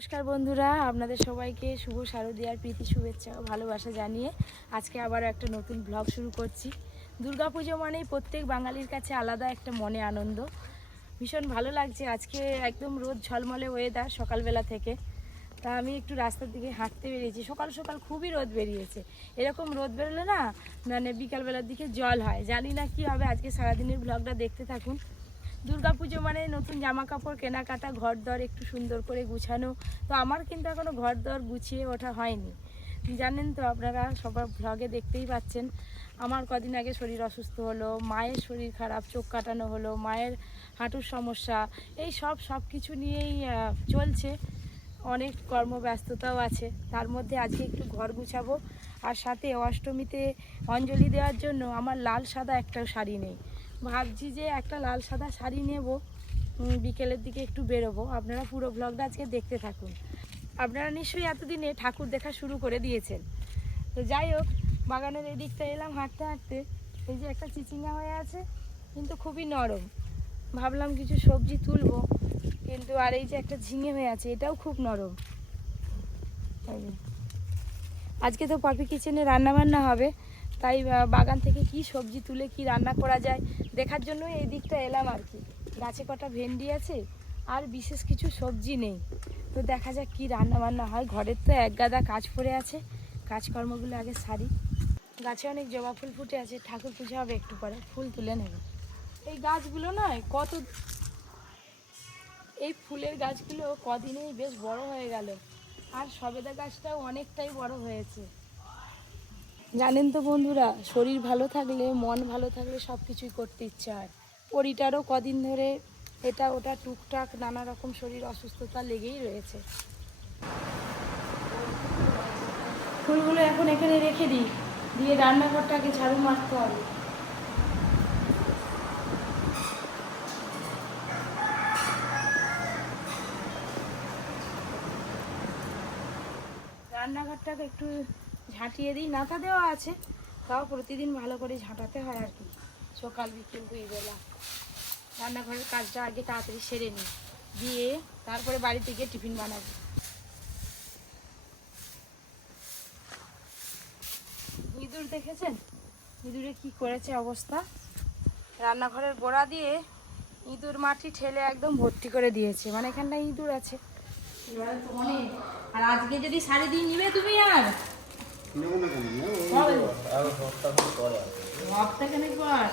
নমস্কার বন্ধুরা, আপনাদের সবাইকে শুভ শারদীয়ার প্রীতি শুভেচ্ছা ও ভালোবাসা জানিয়ে আজকে আবারও একটা নতুন ব্লগ শুরু করছি। দুর্গাপুজো মানেই প্রত্যেক বাঙালির কাছে আলাদা একটা মনে আনন্দ। ভীষণ ভালো লাগছে আজকে একদম রোদ ঝলমলে ওয়েদার সকালবেলা থেকে। তা আমি একটু রাস্তার দিকে হাঁটতে বেরিয়েছি। সকাল সকাল খুবই রোদ বেরিয়েছে। এরকম রোদ বেরোলে না মানে বিকালবেলার দিকে জল হয়। জানি না কি হবে, আজকে সারাদিনের ব্লগটা দেখতে থাকুন। দুর্গাপুজো মানে নতুন জামা কাপড় কেনাকাটা ঘর দর একটু সুন্দর করে গুছানো। তো আমার কিন্তু এখনও ঘর দর গুছিয়ে ওঠা হয়নি। জানেন তো আপনারা সবার ব্লগে দেখতেই পাচ্ছেন, আমার কদিন আগে শরীর অসুস্থ হলো, মায়ের শরীর খারাপ, চোখ কাটানো হলো, মায়ের হাঁটুর সমস্যা, এই সব সব কিছু নিয়েই চলছে। অনেক কর্মব্যস্ততাও আছে। তার মধ্যে আজকে একটু ঘর গুছাবো। আর সাথে অষ্টমীতে অঞ্জলি দেওয়ার জন্য আমার লাল সাদা একটাও শাড়ি নেই। ভাবছি যে একটা লাল সাদা শাড়ি নেব বিকেলের দিকে একটু বেরোবো। আপনারা পুরো ব্লগটা আজকে দেখতে থাকুন। আপনারা নিশ্চয়ই এতদিনে ঠাকুর দেখা শুরু করে দিয়েছেন। তো যাই হোক, বাগানের এই দিকটা এলাম হাঁটতে হাঁটতে। এই যে একটা চিচিঙ্গা হয়ে আছে, কিন্তু খুবই নরম। ভাবলাম কিছু সবজি তুলবো, কিন্তু আর এই যে একটা ঝিঙে হয়ে আছে, এটাও খুব নরম। আজকে তো পপি কিচেনে রান্না বান্না হবে। তাই বাগান থেকে কি সবজি তুলে কি রান্না করা যায় দেখার জন্য এই দিকটা এলাম আর কি। গাছে কটা ভেন্ডি আছে আর বিশেষ কিছু সবজি নেই। তো দেখা যাক কি রান্না বান্না হয়। ঘরের তো এক গাদা কাজ পড়ে আছে। কাজকর্মগুলো আগে সারি। গাছে অনেক জবা ফুল ফুটে আছে। ঠাকুর পুজো হবে একটু পরে। ফুল তুলে নেবে। এই গাছগুলো নয় কত এই ফুলের গাছগুলো কদিনেই বেশ বড় হয়ে গেল। আর সবেদা গাছটাও অনেকটাই বড় হয়েছে। জানেন তো বন্ধুরা, শরীর ভালো থাকলে, মন ভালো থাকলে সব কিছুই করতে ইচ্ছা হয়। পরিটারও কদিন ধরে এটা ওটা টুকটাক নানা রকম শরীর অসুস্থতা লেগেই রয়েছে। ফুলগুলো এখন এখানে রেখে দিই। দিয়ে রান্নাঘরটাকে ঝাড়ু মারতে হবে। রান্নাঘরটাকে একটু ঝাঁটিয়ে দিই নাতা দেওয়া আছে। তাও প্রতিদিন ভালো করে ঝাঁটাতে হয় আর কি। সকাল, বিকেল দুই বেলা রান্নাঘরের কাজটা আগে তাড়াতাড়ি সেরে নিই। দিয়ে তারপরে বাড়িতে গিয়ে টিফিন বানাবো। ইঁদুর দেখেছেন? ইঁদুরে কি করেছে অবস্থা? রান্নাঘরের গোড়া দিয়ে ইঁদুর মাটি ঠেলে একদম ভর্তি করে দিয়েছে। মানে এখানটা ইঁদুর আছে। এবারে তো আর আজকে যদি শাড়ি দিয়ে নিবে তুমি আর? হবে সপ্তাহখানে পর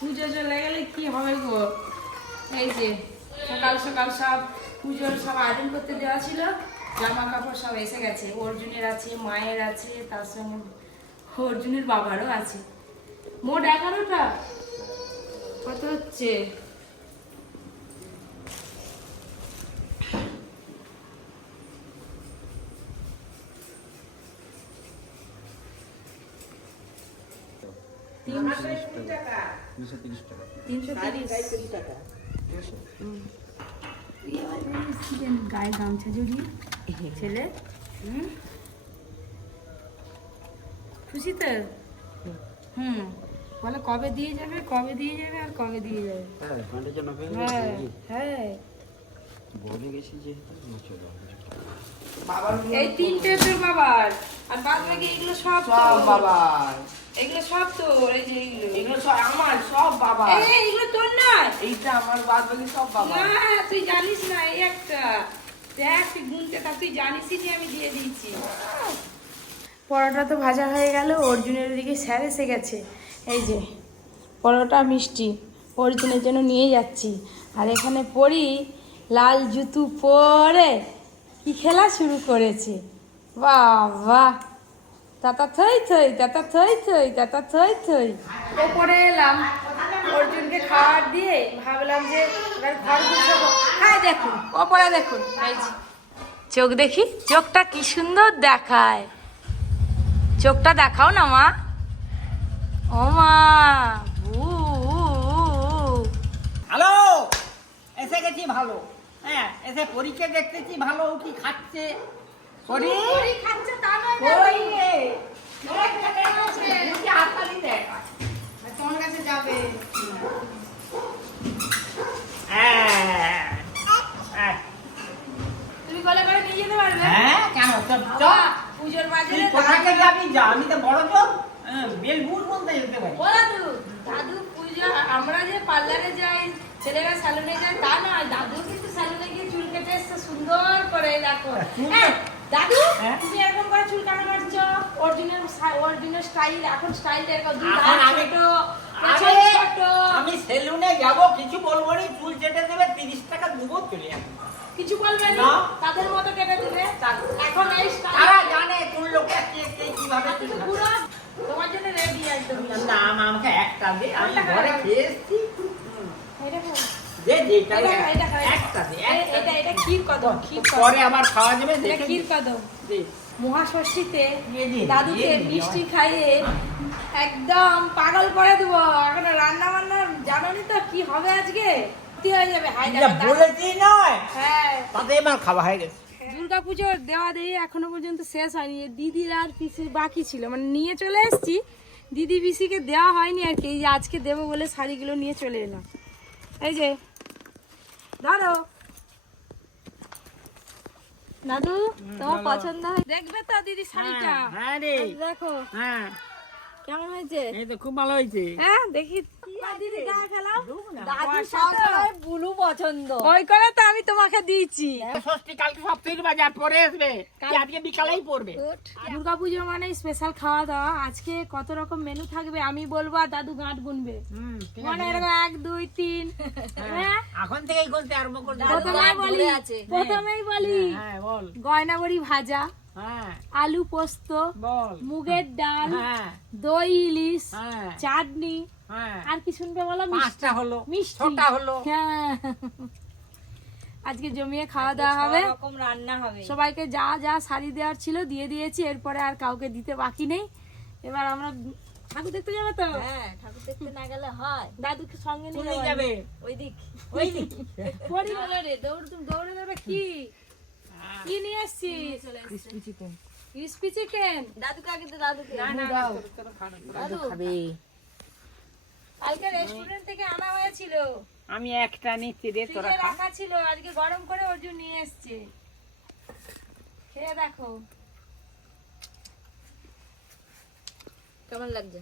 পুজো চলে গেলে কি হবে গো? এই যে সকাল সকাল সব পুজোর সব আয়োজন করতে দেওয়া ছিল জামা কাপড় সব এসে গেছে অর্জুনের আছে মায়ের আছে, তার সঙ্গে অর্জুনের বাবারও আছে মোট এগারোটা কত হচ্ছে। গায়ে গামছা জড়িয়ে ছেলে খুশি তো হুম বলে কবে দিয়ে যাবে কবে দিয়ে যাবে আর কবে দিয়ে যাবে হ্যাঁ হ্যাঁ। বলে গেছি যে, চলো। এই তিনটে তোর বাবার। আর বাদ বাকি এগুলো সব সব বাবার। এগুলো সব তোর এই যে এইগুলো এগুলো সব আমার সব বাবা এই, এগুলো তোর নয়। এইটা আমার বাদ বাকি সব বাবা না তুই জানিস না এই একটা। দেখ তুই গুনতে থাক তুই জানিসই যে আমি দিয়ে দিয়েছি। পরোটা তো ভাজা হয়ে গেল অর্জুনের দিকে স্যার এসে গেছে। এই যে পরোটা মিষ্টি অর্জুনের জন্য নিয়ে যাচ্ছি। আর এখানে পরি লাল জুতো পরে কি খেলা শুরু করেছে? বাহ বাহ। তাতা থই থই তাতা থই থই তাতা থই থই। ওপরে এলাম অর্জুনকে খাবার দিয়ে ভাবলাম যে এবার ঘর গুছাবো। হ্যাঁ দেখুন ওপরে দেখুন। চোখ দেখি চোখটা কি সুন্দর দেখায়। চোখটা দেখাও না মা। ও মা। হ্যালো এসে গেছি ভালো। হ্যাঁ এসে পরীক্ষা দেখতেছি ভালো ও কি খাচ্ছে? পরি? হাততালি। হ্যাঁ। তুমি গলে করে নিয়ে যেতে পারবে? হ্যাঁ কেন? তো চ পুজোর বাজারে কোথাকে যাবি? যা আমি তো বড় চোখ হ্যাঁ, বেলপুর বলতে যেতে পারি। ও দাদু দাদু পুজো আমরা যে পার্লারে যাই ছেলেরা স্যালুনে যায় তা নয় দাদু কিন্তু স্যালুনে গিয়ে চুল কেটে এসছে সুন্দর করে দেখো। হ্যাঁ, দাদু হ্যাঁ? তুমি এরকম করে চুল কেন কাটছো অরিজিনাল অরিজিনাল স্টাইল এখন স্টাইলটা এরকম এখন আমি ছোট। আমি সেলুনে যাব কিছু বলব না চুল কেটে দেবে তিরিশ টাকা দেবো চলে কিছু বলবে না? না। তাদের মতো কেটে দিবে? এখন এই স্টাইল তারা জানে কোন লোকটা কে কে কীভাবে পুরো তোমার জন্য রেডি একদম না মা, আমাকে একটা দে আমি ঘরে খাবে? পরে আবার খাওয়া যাবে ক্ষীর কদম। মহাষষ্ঠীতে দাদুকে মিষ্টি খাইয়ে একদম পাগল করে দেবো। এখন রান্না বান্না জানোনি তো কি হবে আজকে? হয়ে যাবে। বলেছি নয়। হ্যাঁ। তাতে এবার খাওয়া হয়ে গেছে। দুর্গা পুজোর দেওয়া দেই এখনও পর্যন্ত শেষ হয়নি। দিদির আর পিসির বাকি ছিল। মানে নিয়ে চলে এসেছি। দিদি পিসিকে দেওয়া হয়নি আর কি। এই আজকে দেবো বলে শাড়িগুলো নিয়ে চলে এলাম। এই যে ধরো। দাদু তোমার পছন্দ হয় দেখবে তো দিদি শাড়িটা। হ্যাঁ, হ্যাঁ রে। দেখো। হ্যাঁ। কেমন হয়েছে? এই তো খুব ভালো হয়েছে। হ্যাঁ দেখি। দিদি গায়ে ফেলাও দাদুর বুলু পছন্দ। ওই করে তো আমি তোমাকে দিয়েছি। ষষ্ঠী কালকে সপ্তাহের বাজার পরে আসবে। আজকে বিকালেই পড়বে। দুর্গা পুজো মানে স্পেশাল খাওয়া দাওয়া। আজকে কত রকম মেনু থাকবে আমি বলব আর দাদু গাঁট গুনবে মানে এরকম এক দুই তিন। হ্যাঁ। এখন থেকেই করতে আরম্ভ করতে প্রথমেই বলি প্রথমেই বলি হ্যাঁ গয়না বড়ি ভাজা। হ্যাঁ আলু পোস্ত মুগের ডাল হ্যাঁ। দই ইলিশ হ্যাঁ। চাটনি হ্যাঁ। আর কি শুনবে বলো? মিষ্টি। হলো। মিষ্টি। হলো। হ্যাঁ। আজকে জমিয়ে খাওয়া দাওয়া হবে। রকম রান্না হবে। সবাইকে যা যা শাড়ি দেওয়ার ছিল দিয়ে দিয়েছি এরপরে আর কাউকে দিতে বাকি নেই। এবার আমরা ঠাকুর দেখতে যাবে তো? হ্যাঁ ঠাকুর দেখতে না গেলে হয়। দাদুকে সঙ্গে নিয়ে যাবে। ওই দিক ওই দিক রে দৌড় তুমি দৌড়ে দেবে কি? কি নিয়ে এসছিস ক্রিসপি চিকেন দাদুকে আগে তো দাদুকে। দাদু। খাবে। কালকে রেস্টুরেন্ট থেকে আনা হয়েছিল। আমি একটা নিচ্ছি রে তোরা খা। রাখা ছিল আজকে গরম করে অর্জুন নিয়ে এসছে। খেয়ে দেখো। কেমন লাগছে?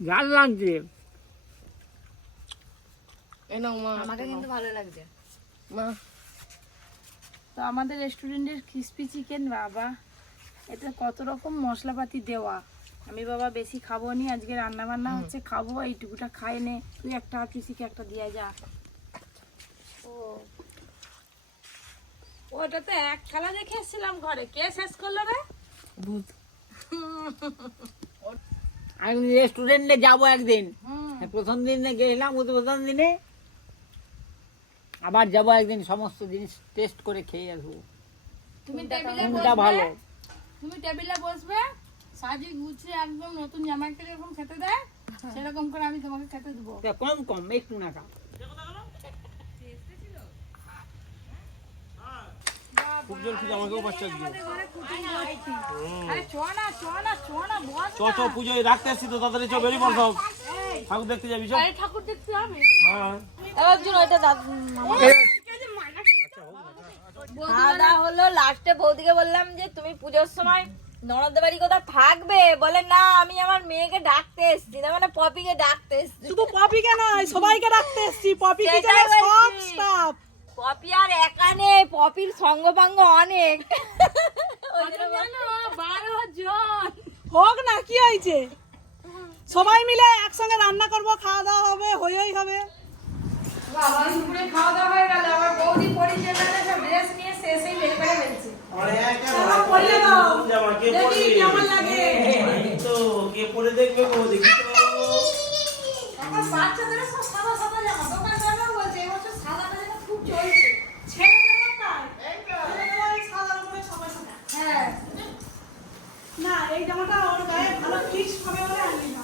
জাল লাগছে। আমাকে কিন্তু ভালো লাগছে। তো আমাদের রেস্টুরেন্টের ক্রিসপি চিকেন বাবা এটা কত রকম মশলাপাতি দেওয়া। আমি বাবা বেশি খাব নি আজকে রান্না বান্না হচ্ছে খাব এইটুকুটা খাই নে। তুই একটা পিসিকে একটা দিয়ে যা। ও। ওটা তো এক খেলা দেখে এসেছিলাম ঘরে। কে শেষ করল রে? আমি রেস্টুরেন্টে যাব একদিন। প্রথম দিনে গেছিলাম উদ্বোধন দিনে আবার যাব একদিন সমস্ত জিনিস টেস্ট করে খেয়ে আসব। তুমি টেবিলে কোনটা ভালো? বসবে? তুমি টেবিলে বসবে সাজি গুছিয়ে একদম নতুন জামাইকে যেরকম খেতে দেয় সেরকম করে আমি তোমাকে খেতে দেবো। কম কম একটু না খাও। আমাকেও পাচ্ছে আজকে আমাদের ঘরে কুকিং ভর্তি। আরে চ না চ না চ না বস চ চ পুজোয় রাখতে আসছি তো তাড়াতাড়ি চ বেরিয়ে পড় সব। ঠাকুর দেখতে যাবি চল ঠাকুর দেখতে হবে হ্যাঁ। একজন ওইটা দাদু হলো লাস্টে বৌদিকে বললাম যে তুমি পুজোর সময় ননদের বাড়ি কোথাও থাকবে? বলে না আমি আমার মেয়েকে ডাকতে এসেছি। না মানে পপিকে ডাকতে এসেছি। শুধু পপিকে নয় সবাইকে রাখতে এসছি। পপি সেটাই সব স্টাফ পপি আর একা নেই পপির অনেক। জন্য বল- জানো বারো জন। হোক না কি হয়েছে? সবাই মিলে একসঙ্গে রান্না করব খাওয়া দাওয়া হবে হই হই হবে। খাওয়া দাওয়া হয়ে গেল আমার বৌদি পরিচয় ড্রেস নিয়ে শেষেই বের করে ফেলছে। না এই জামাটা ওর গায়ে ভালো ফিক্স হবে বলে আনলি না।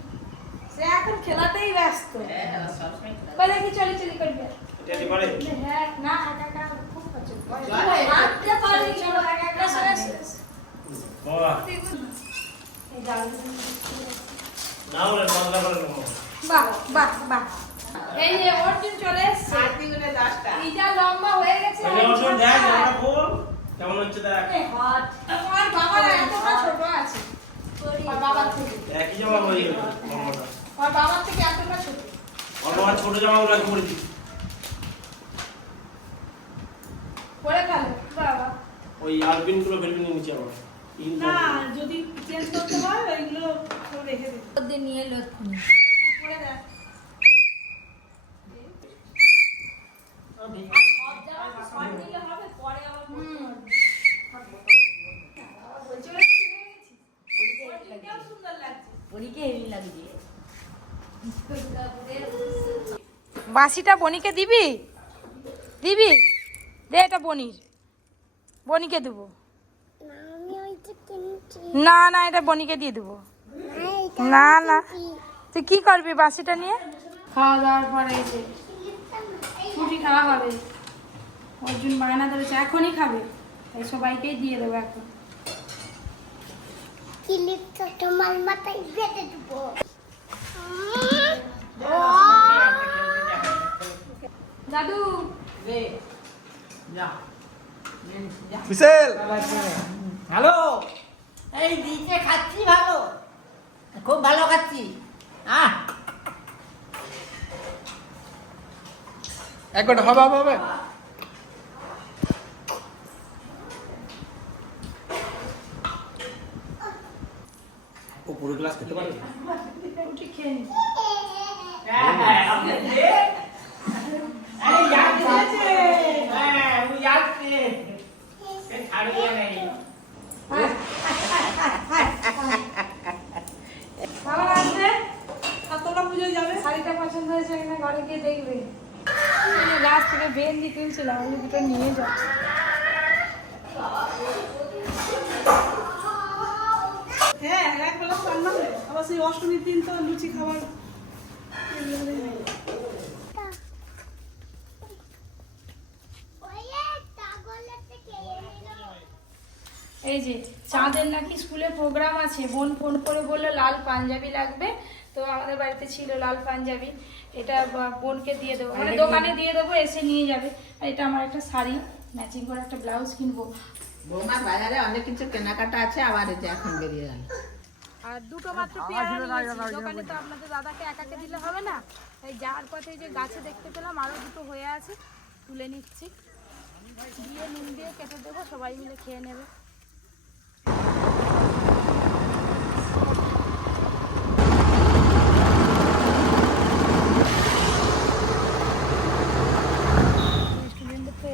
সে এখন খেলাতেই ব্যস্ত। বলে কি চলে চলে করবে? হ্যাঁ না একা একা খুব লম্বা হয়ে গেছে অর্জুন দেখ আমরা বাবা ছোট আছে। থেকে একই জামা হয়ে গেল। ওর বাবার থেকে এতটা ছোট। ওর বাবার ছোট জামাগুলো আগে পরে দিই। পরে ফেলো বাবা। ওই আলপিনগুলো বেলবিন নিচে আমার না যদি চেঞ্জ করতে হয় ওইগুলো রেখে দিই ওদের নিয়ে লোক পরে দেখ সব জামা শর্ট নিলে হবে পরে আবার পরতে পারবে। বলছে ওরা ছিঁড়ে গেছি অর্জুনকেও সুন্দর লাগছে পরীকে হেভি লাগছে বাসিটা বনিকে দিবি? দিবি? দে এটা বনির বনিকে দেবো। না না এটা বনিকে দিয়ে দেবো। না না তুই কি করবি বাসিটা নিয়ে? খাওয়া দাওয়ার পরে ছুটি খাওয়া হবে। অর্জুন বায়না ধরেছে এখনই খাবে। তাই সবাইকেই দিয়ে দেবো এখন। তোমার মাথায় বেঁধে দেবো। দাদু হ্যালো। এই দিতে খাচ্ছি ভালো। খুব ভালো খাচ্ছি। আহ। এক ঘণ্টা হবে হবে। আবার সেই অষ্টমীর দিন তো লুচি খাবার। এই যে চাঁদের নাকি স্কুলে প্রোগ্রাম আছে। বোন ফোন করে বলল লাল পাঞ্জাবি লাগবে। তো আমাদের বাড়িতে ছিল লাল পাঞ্জাবি। এটা বোনকে দিয়ে দেবো। মানে দোকানে দিয়ে দেবো এসে নিয়ে যাবে। আর এটা আমার একটা শাড়ি ম্যাচিং করে একটা ব্লাউজ কিনবো। বৌমার বাজারে অনেক কিছু কেনাকাটা আছে আবার এই যে এখন বেরিয়ে গেল। আর দুটো মাত্র পেয়ারা নিয়েছি। দোকানে তো আপনাদের দাদাকে একাকে দিলে হবে না। তাই যাওয়ার পথে যে গাছে দেখতে পেলাম আরও দুটো হয়ে আছে। তুলে নিচ্ছি। দিয়ে নুন দিয়ে কেটে দেবো সবাই মিলে খেয়ে নেবে।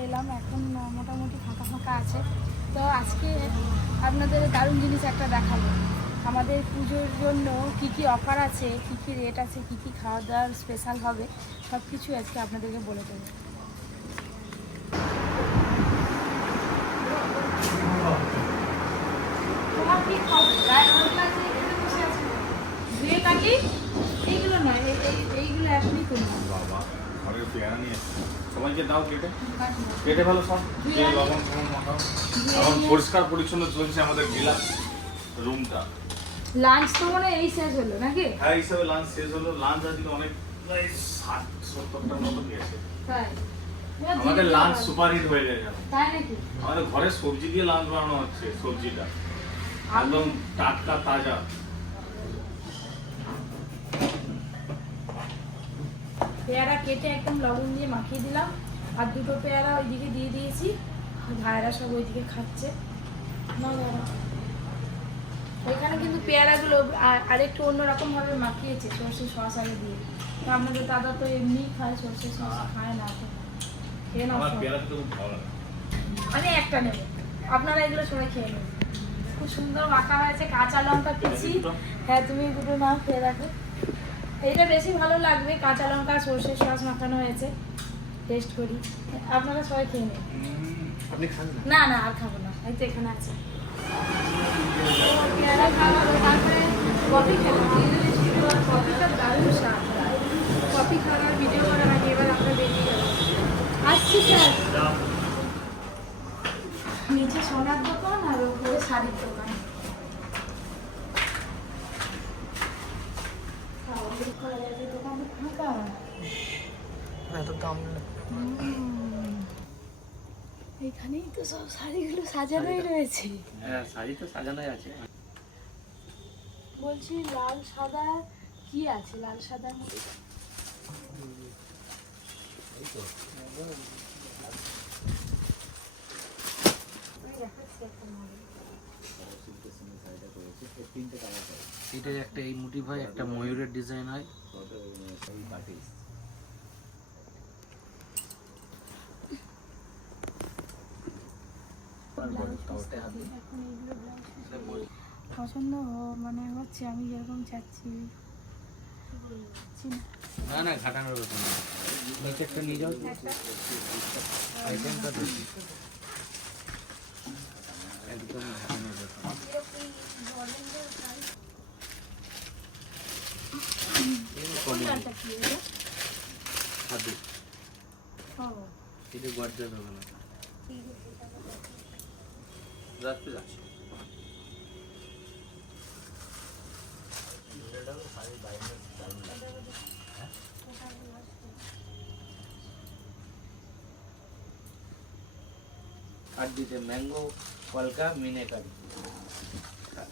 এলাম এখন মোটামুটি ফাঁকা ফাঁকা আছে। তো আজকে আপনাদের দারুণ জিনিস একটা দেখাবো। আমাদের পুজোর জন্য কি কি অফার আছে কি কি রেট আছে কি কি খাওয়া দাওয়ার স্পেশাল হবে সব কিছু আজকে আপনাদেরকে বলে দেবো। এইগুলো নয় এই- এই- এইগুলো এখনই বাবা পেয়ারা নিয়ে। সবাইকে দাও কেটে। কেটে ভালো সব। যে লবণ ফবণ মাখাও। এখন পরিষ্কার পরিচ্ছন্ন চলছে আমাদের বিলাস রুমটা। লাঞ্চ তো মনে এই শেষ হলো নাকি? হ্যাঁ হিসাবে লাঞ্চ শেষ হলো। লাঞ্চ আজকে অনেক প্রায় ষাট সত্তরটার মতো গেছে তাই? আমাদের লাঞ্চ। সুপার হিট হয়ে যায় তাই নাকি? আমাদের ঘরে সবজি দিয়ে লাঞ্চ বানানো হচ্ছে সবজিটা। একদম টাটকা তাজা। পেয়ারা কেটে একদম লবণ দিয়ে মাখিয়ে দিলাম। আর দুটো পেয়ারা ওইদিকে দিয়ে দিয়েছি। ভাইরা সব ওইদিকে খাচ্ছে। না এখানে কিন্তু পেয়ারাগুলো আর- আরেকটু অন্যরকম ভাবে মাখিয়েছে সর্ষে সস আগে দিয়ে। তো আপনাদের দাদা তো এমনি খায় সর্ষে সস খায় না তো। আমি একটা নেব। আপনারা এগুলো সবাই খেয়ে নেবেন। খুব সুন্দর মাখা হয়েছে কাঁচা লঙ্কা দুটো? হ্যাঁ তুমি দুটো নাও খেয়ে দেখো। এইটা বেশি ভালো লাগবে কাঁচা লঙ্কা সর্ষের সস মাখানো হয়েছে। টেস্ট করি। আপনারা সবাই খেয়ে নেবেন। না? না না আর খাব না। এই তো এখানে আছে। নিচে সোনার দোকান আর উপরে শাড়ির দোকান দোকানে ফাঁকা এত দাম। এখানেই তো সব শাড়িগুলো সাজানোই রয়েছে। হ্যাঁ শাড়ি তো সাজানোই আছে। বলছি লাল সাদা কি আছে? লাল সাদার মধ্যে একটা এই মোটিভ হয় একটা ময়ূরের ডিজাইন হয় এখন এইগুলো ব্লাউজ পছন্দ মানে হচ্ছে আমি যেরকম চাচ্ছি। না। না ঘাটানোর ব্যাপার না। একটা নিয়ে যাও। আইটেমটা দেখি। একদম ঘাটানোর ব্যাপার কোনটা এটা? গর্জা দেবে না রাত্রে যাচ্ছে আর দিতে ম্যাঙ্গো কলকা মিনে কারি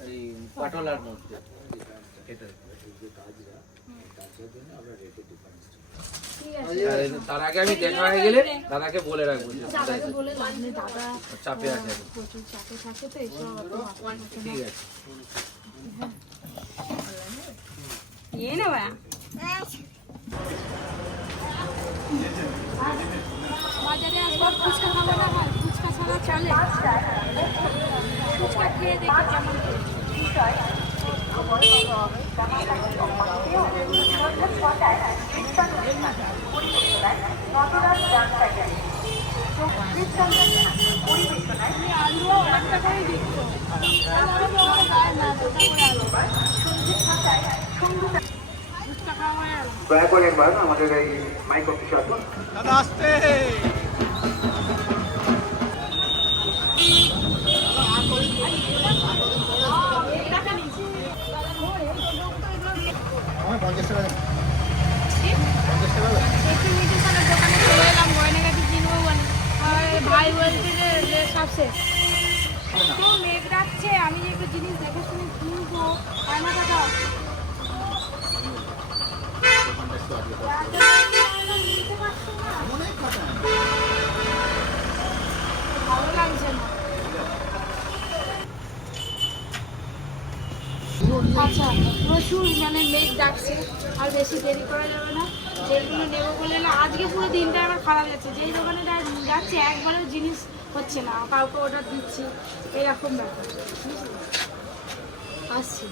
এই পটলার মধ্যে এটা ঠিক আছে আর এই তার আগে আমি দেখা হয়ে গেলে দাদাকে বলে রাখব যে দাদাকে বলে লাভ নেই, দাদা চাপে আছে। এখন। প্রচুর চাপে থাকে তো এইসব অত মাথা থাকে না। ঠিক আছে। বাজারে আসবার ফুচকা খাব না ফুচকা ছাড়া চলে। ফুচকা খেয়ে দেখে কেমন দয়া করে একবার আমাদের এই মাইক অফিসে আসুন। একটু মিউটিশনের দোকানে চলে এলাম গয়নাগাটি কিনবো বলে আর ভাই বলছে যে যে সব শেষ তো মেঘ রাখছে, আমি একটু জিনিস দেখে শুনে কিনবো কাটা ভালো লাগছে না। আচ্ছা প্রচুর মানে মেঘ ডাকছে, আর বেশি দেরি করা যাবে না। যেগুলো নেব বলে না, আজকে পুরো দিনটা আমার খারাপ যাচ্ছে। যেই দোকানে যাচ্ছে, একবারও জিনিস হচ্ছে না কাউকে অর্ডার দিচ্ছি এরকম ব্যাপার? আসছি